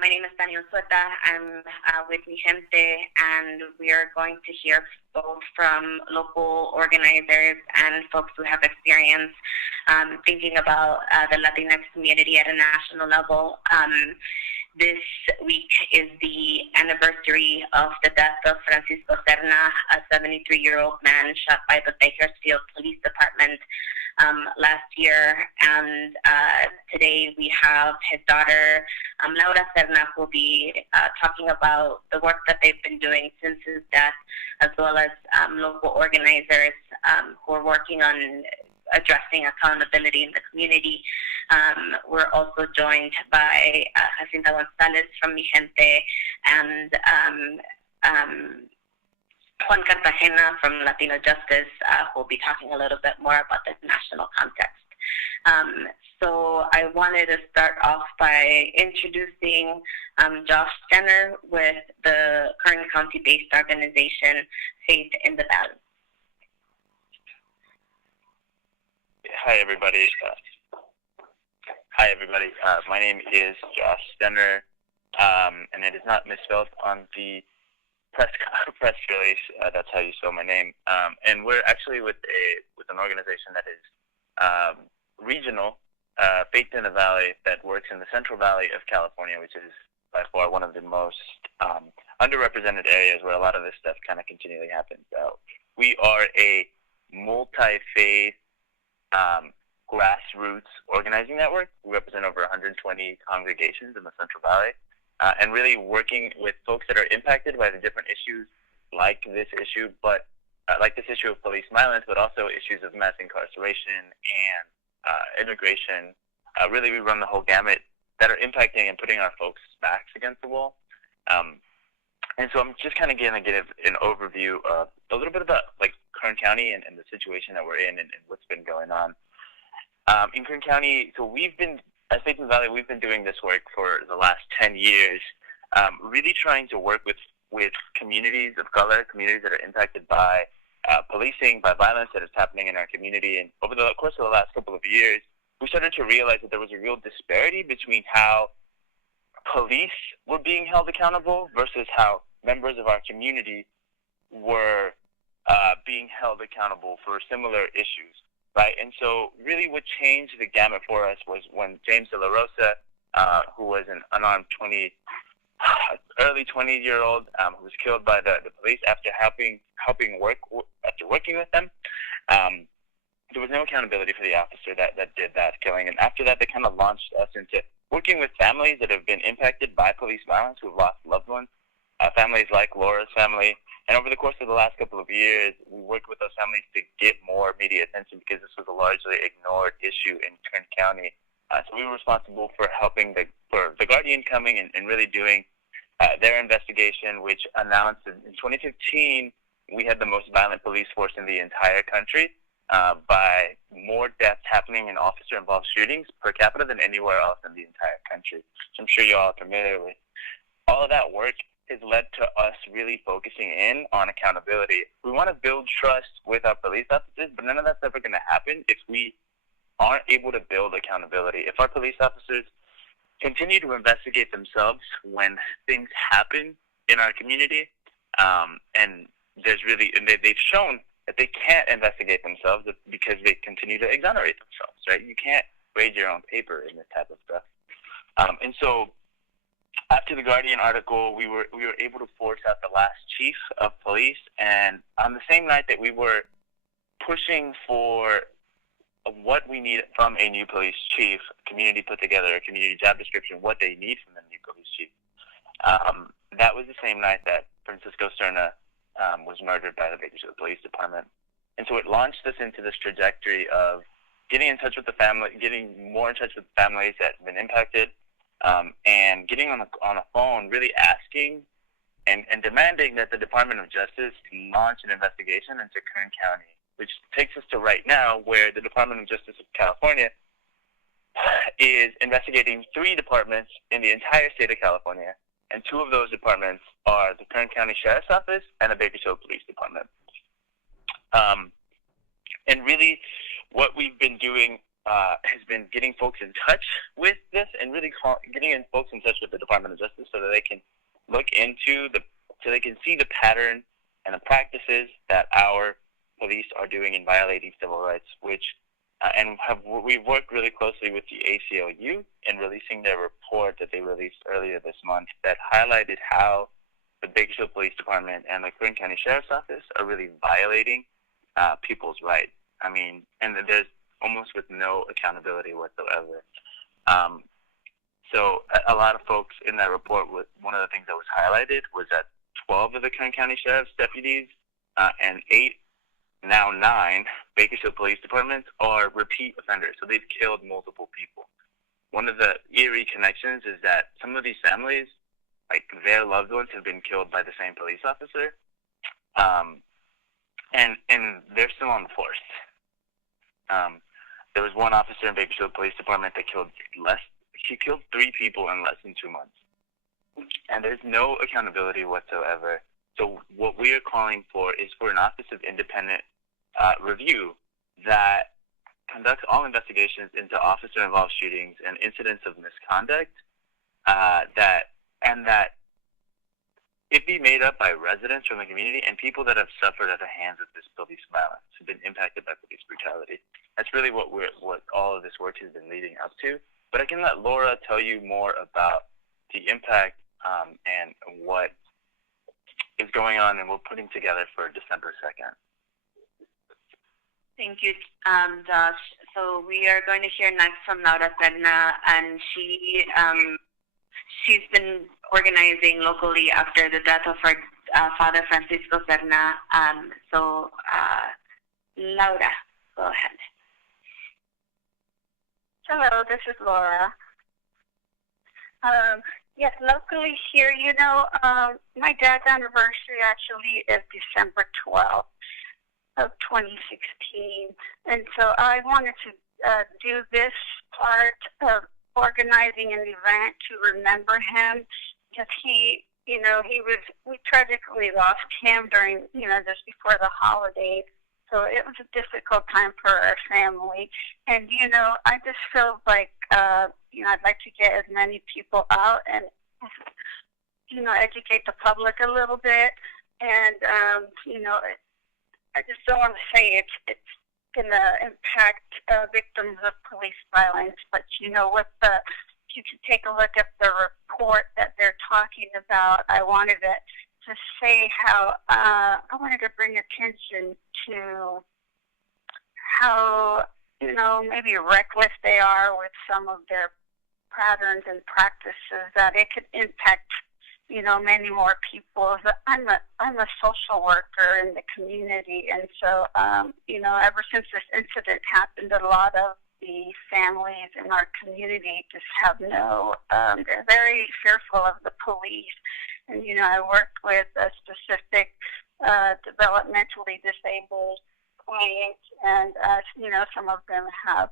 My name is Tania Unzueta. I'm with Mijente, and we are going to hear both from local organizers and folks who have experience thinking about the Latinx community at a national level. This week is the anniversary of the death of Francisco Serna, a 73-year-old man shot by the Bakersfield Police Department last year, and today we have his daughter, Laura Serna, who will be talking about the work that they've been doing since his death, as well as local organizers who are working on addressing accountability in the community. We're also joined by Jacinta Gonzalez from Mijente and Juan from LatinoJustice, who will be talking a little bit more about the national context. So I wanted to start off by introducing Josth Stenner with the Kern County-based organization Faith in the Valley. Hi, everybody. My name is Josth Stenner, and it is not misspelled on the press release. That's how you spell my name. And we're actually with an organization that is regional, Faith in the Valley, that works in the Central Valley of California, which is by far one of the most underrepresented areas where a lot of this stuff kind of continually happens. We are a multi-faith grassroots organizing network. We represent over 120 congregations in the Central Valley, and really working with folks that are impacted by the different issues like this issue, but like this issue of police violence, but also issues of mass incarceration and immigration. Really, we run the whole gamut that are impacting and putting our folks' backs against the wall. And so I'm just kind of going to give an overview of a little bit about like Kern County and the situation that we're in and what's been going on. In Kern County, so we've been, as Faith in the Valley, we've been doing this work for the last 10 years, really trying to work with communities of color, communities that are impacted by policing, by violence that is happening in our community. And over the course of the last couple of years, we started to realize that there was a real disparity between how police were being held accountable versus how members of our community were being held accountable for similar issues. Right, and so really what changed the gamut for us was when James De La Rosa, who was an unarmed early 20-year-old who was killed by the police after working with them, there was no accountability for the officer that did that killing. And after that, they kind of launched us into working with families that have been impacted by police violence, who have lost loved ones, families like Laura's family. And over the course of the last couple of years, we worked with those families to get more media attention because this was a largely ignored issue in Kern County. So we were responsible for helping for the Guardian coming and really doing their investigation, which announced that in 2015, we had the most violent police force in the entire country by more deaths happening in officer-involved shootings per capita than anywhere else in the entire country. So I'm sure you all are familiar with all of that work. Has led to us really focusing in on accountability. We want to build trust with our police officers, but none of that's ever going to happen if we aren't able to build accountability. If our police officers continue to investigate themselves when things happen in our community, and they've shown that they can't investigate themselves because they continue to exonerate themselves, right? You can't grade your own paper in this type of stuff. And so after the Guardian article, we were able to force out the last chief of police, and on the same night that we were pushing for what we need from a new police chief, community put together a community job description, what they need from the new police chief. That was the same night that Francisco Serna was murdered by the Bakersfield Police Department, and so it launched us into this trajectory of getting in touch with the family, getting more in touch with families that have been impacted. And getting on a phone, really asking and demanding that the Department of Justice launch an investigation into Kern County, which takes us to right now where the Department of Justice of California is investigating 3 departments in the entire state of California, and 2 of those departments are the Kern County Sheriff's Office and the Bakersfield Police Department. And really what we've been doing has been getting folks in touch with this and really getting folks in touch with the Department of Justice so that they can look into so they can see the pattern and the practices that our police are doing in violating civil rights, we've worked really closely with the ACLU in releasing their report that they released earlier this month that highlighted how the Bakersfield Police Department and the Kern County Sheriff's Office are really violating people's rights. I mean, and there's almost with no accountability whatsoever. So a lot of folks in that report, one of the things that was highlighted was that 12 of the Kern County Sheriff's deputies and 9 Bakersfield Police Departments are repeat offenders. So they've killed multiple people. One of the eerie connections is that some of these families, like their loved ones, have been killed by the same police officer, and they're still on the force. There was one officer in Bakersfield Police Department that killed 3 people in less than 2 months. And there's no accountability whatsoever. So what we are calling for is for an Office of Independent Review that conducts all investigations into officer-involved shootings and incidents of misconduct, that it be made up by residents from the community and people that have suffered at the hands of this police violence, who've been impacted by police brutality. That's really what all of this work has been leading up to. But I can let Laura tell you more about the impact and what is going on and we're putting together for December 2nd. Thank you, Josh. So we are going to hear next from Josth Stenner, and she's been organizing locally after the death of her father, Francisco Serna. Laura, go ahead. Hello, this is Laura. Yes, locally here, my dad's anniversary actually is December 12th of 2016. And so I wanted to do this part of organizing an event to remember him because we tragically lost him during, just before the holidays. So it was a difficult time for our family. And, I just feel like, I'd like to get as many people out and, educate the public a little bit. And, I just don't want to say it's going to impact victims of police violence. But, if you can take a look at the report that they're talking about, I wanted to say how I wanted to bring attention to how, maybe reckless they are with some of their patterns and practices, that it could impact, many more people. I'm a social worker in the community, and so, ever since this incident happened, a lot of the families in our community just have they're very fearful of the police. And, I work with a specific developmentally disabled clients, and, some of them have,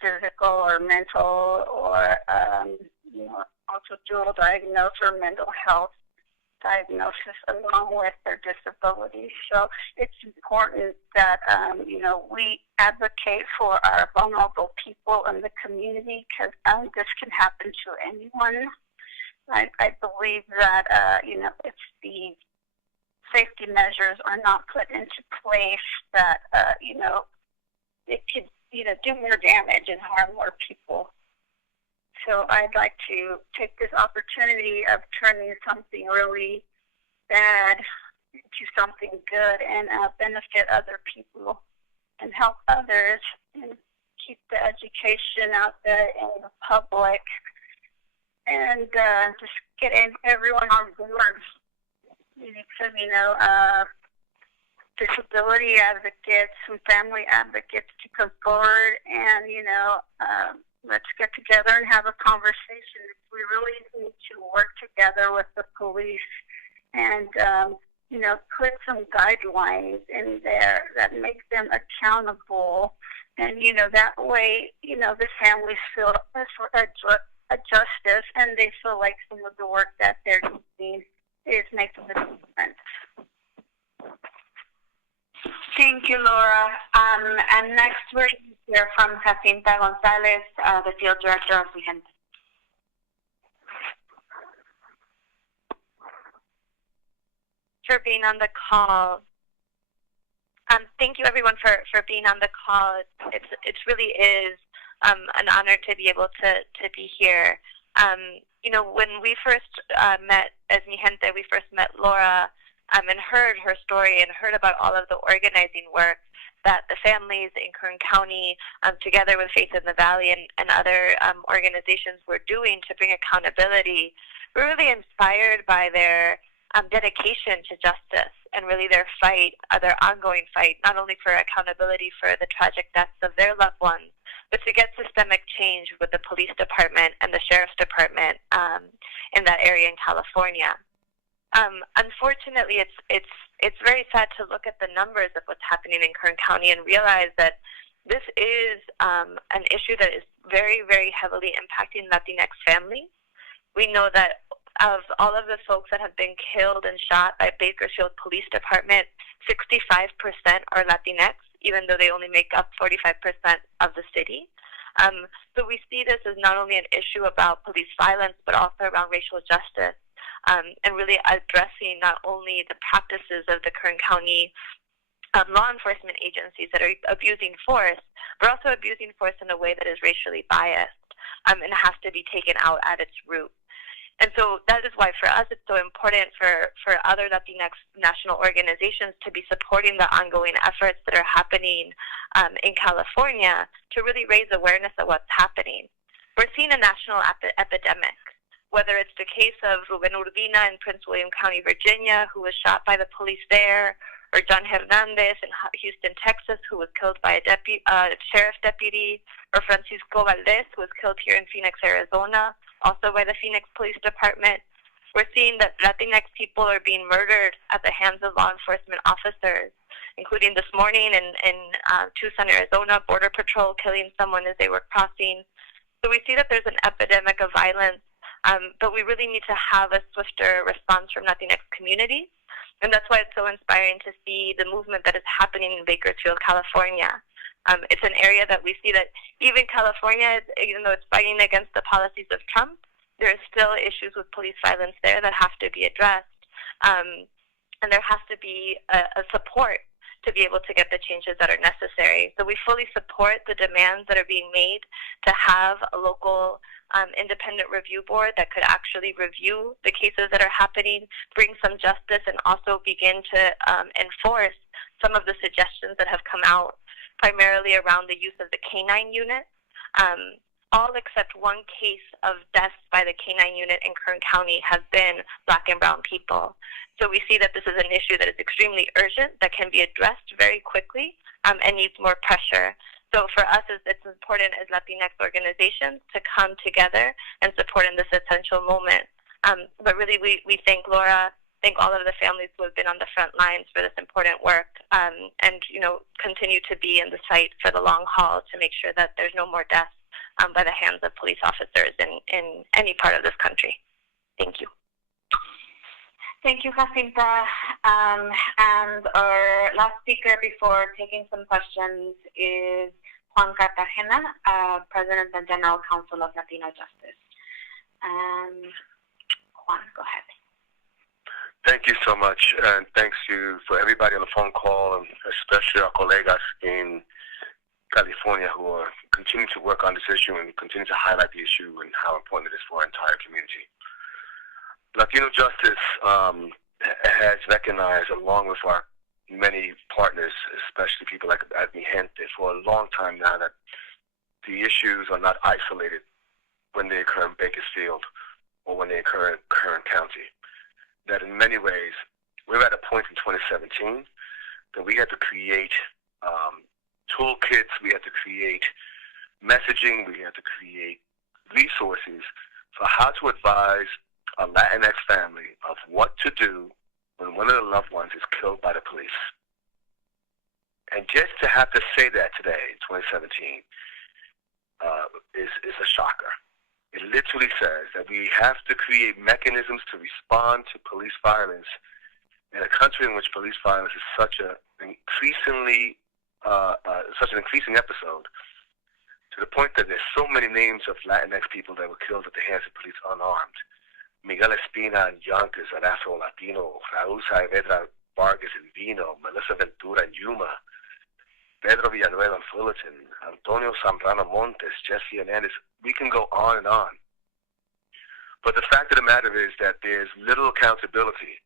physical or mental or, also dual diagnosis or mental health diagnosis along with their disabilities. So it's important that, we advocate for our vulnerable people in the community because this can happen to anyone. I believe that, if the safety measures are not put into place, that, it could, do more damage and harm more people. So I'd like to take this opportunity of turning something really bad into something good and benefit other people and help others and keep the education out there in the public and just get everyone on board. Disability advocates and family advocates to come forward and, let's get together and have a conversation. We really need to work together with the police and, put some guidelines in there that make them accountable. And, that way, the families feel a justice and they feel like some of the work that they're doing is making a difference. Thank you, Laura. And next we're hear from Jacinta Gonzalez, the field director of Mijente. For being on the call. Thank you, everyone, for being on the call. It really is an honor to be able to be here. When we first met as Mijente, we first met Laura and heard her story and heard about all of the organizing work that the families in Kern County, together with Faith in the Valley and other organizations, were doing to bring accountability. We're really inspired by their dedication to justice and really their fight, their ongoing fight, not only for accountability for the tragic deaths of their loved ones, but to get systemic change with the police department and the sheriff's department in that area in California. Unfortunately, it's very sad to look at the numbers of what's happening in Kern County and realize that this is an issue that is very, very heavily impacting Latinx families. We know that of all of the folks that have been killed and shot by Bakersfield Police Department, 65% are Latinx, even though they only make up 45% of the city. So we see this as not only an issue about police violence, but also around racial justice, and really addressing not only the practices of the Kern County law enforcement agencies that are abusing force, but also abusing force in a way that is racially biased and has to be taken out at its root. And so that is why for us it's so important for other Latinx national organizations to be supporting the ongoing efforts that are happening in California to really raise awareness of what's happening. We're seeing a national epidemic, whether it's the case of Ruben Urbina in Prince William County, Virginia, who was shot by the police there, or John Hernandez in Houston, Texas, who was killed by a sheriff's deputy, or Francisco Valdez, who was killed here in Phoenix, Arizona, also by the Phoenix Police Department. We're seeing that Latinx people are being murdered at the hands of law enforcement officers, including this morning in Tucson, Arizona, Border Patrol killing someone as they were crossing. So we see that there's an epidemic of violence, but we really need to have a swifter response from Latinx communities. And that's why it's so inspiring to see the movement that is happening in Bakersfield, California. It's an area that we see that even California, even though it's fighting against the policies of Trump, there are still issues with police violence there that have to be addressed. And there has to be a support to be able to get the changes that are necessary. So we fully support the demands that are being made to have a local independent review board that could actually review the cases that are happening, bring some justice, and also begin to enforce some of the suggestions that have come out, primarily around the use of the K-9 unit. All except one case of deaths by the K-9 unit in Kern County have been Black and brown people. So we see that this is an issue that is extremely urgent, that can be addressed very quickly, and needs more pressure. So for us, it's important as Latinx organizations to come together and support in this essential moment. But really, we thank Laura, thank all of the families who have been on the front lines for this important work, and continue to be in the fight for the long haul to make sure that there's no more deaths by the hands of police officers in any part of this country. Thank you. Thank you, Jacinta. And our last speaker before taking some questions is Juan Cartagena, President and General Counsel of LatinoJustice. Juan, go ahead. Thank you so much, and thanks to for everybody on the phone call, and especially our colegas in California who are continuing to work on this issue and continue to highlight the issue and how important it is for our entire community. LatinoJustice has recognized, along with our many partners, especially people like at Mijente, for a long time now, that the issues are not isolated when they occur in Bakersfield or when they occur in Kern County. That in many ways, we're at a point in 2017 that we had to create toolkits, we had to create messaging, we had to create resources for how to advise a Latinx family of what to do when one of their loved ones is killed by the police. And just to have to say that today, in 2017, is a shocker. It literally says that we have to create mechanisms to respond to police violence in a country in which police violence is such an increasing episode, to the point that there's so many names of Latinx people that were killed at the hands of police unarmed. Miguel Espina in Yonkers, an Afro-Latino, Raúl Saavedra Vargas in Vino, Melissa Ventura in Yuma, Pedro Villanueva in Fullerton, Antonio Zambrano Montes, Jesse Hernandez. We can go on and on. But the fact of the matter is that there's little accountability.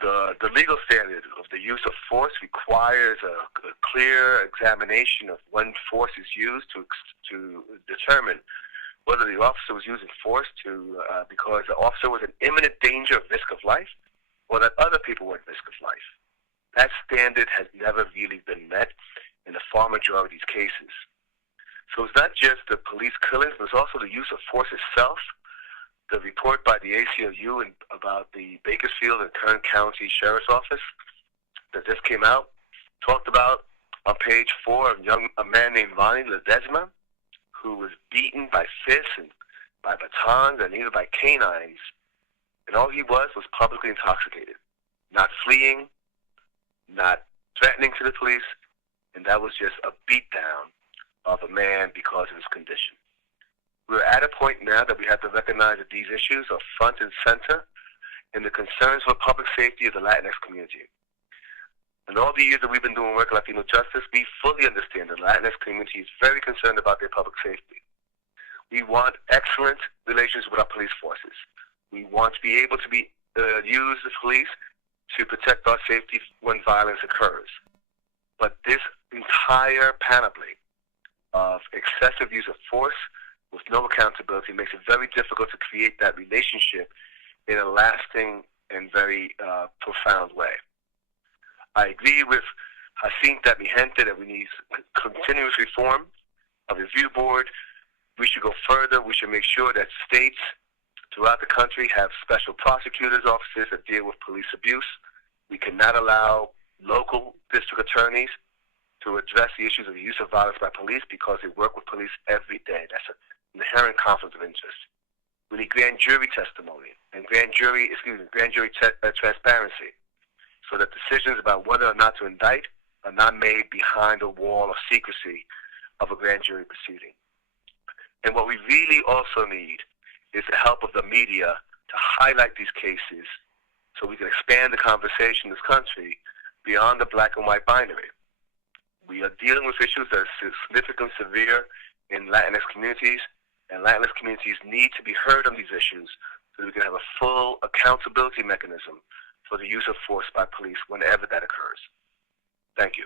The legal standard of the use of force requires a clear examination of when force is used to determine whether the officer was using force because the officer was in imminent danger of risk of life, or that other people were at risk of life. That standard has never really been met in the far majority of these cases. So it's not just the police killings, but it's also the use of force itself. The report by the ACLU about the Bakersfield and Kern County Sheriff's Office that just came out talked about on page 4 a man named Ronnie Ledesma, who was beaten by fists and by batons and even by canines. And all he was publicly intoxicated, not fleeing, not threatening to the police, and that was just a beatdown of a man because of his condition. We're at a point now that we have to recognize that these issues are front and center in the concerns for public safety of the Latinx community. In all the years that we've been doing work at LatinoJustice, we fully understand that the Latinx community is very concerned about their public safety. We want excellent relations with our police forces. We want to be able to use the police to protect our safety when violence occurs. But this entire panoply of excessive use of force with no accountability makes it very difficult to create that relationship in a lasting and very profound way. I agree with Jacinta, Mijente, that we need continuous reform of the review board. We should go further. We should make sure that states throughout the country have special prosecutors' offices that deal with police abuse. We cannot allow local district attorneys to address the issues of the use of violence by police because they work with police every day. That's an inherent conflict of interest. We need grand jury testimony and grand jury transparency so that decisions about whether or not to indict are not made behind a wall of secrecy of a grand jury proceeding. And what we really also need is the help of the media to highlight these cases so we can expand the conversation in this country beyond the black and white binary. We are dealing with issues that are significantly severe in Latinx communities, and Latinx communities need to be heard on these issues so that we can have a full accountability mechanism for the use of force by police whenever that occurs. Thank you.